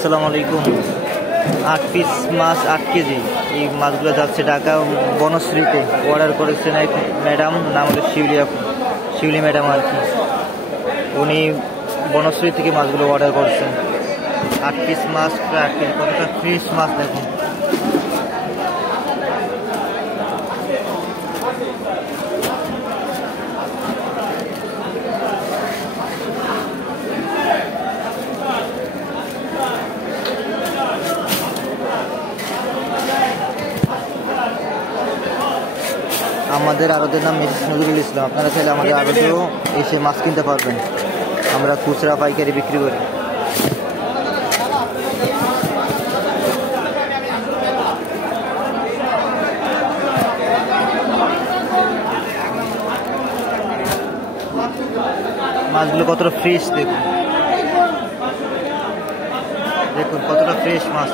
আসসালামু আলাইকুম। 8 পিস মাছ 8 কেজি। এই মাছগুলো যাচ্ছে ঢাকা বনশ্রীতে। অর্ডার করেছেন এক ম্যাডাম, নাম হলো শিউলি ম্যাডাম আর কি। উনি বনশ্রী থেকে মাছগুলো অর্ডার করছেন। 8 পিস মাছ প্রায় 8 কেজি। কতটা ফ্রেশ মাছ দেখুন। আমাদের আড়তের নাম মিসেস নজরুল ইসলাম। আপনারা চাইলে আমাদের আড়তেও এসে মাছ কিনতে পারবেন। আমরা খুচরা পাইকারি বিক্রি করি। মাছগুলো কতটা ফ্রেশ দেখুন, দেখুন কতটা ফ্রেশ মাছ।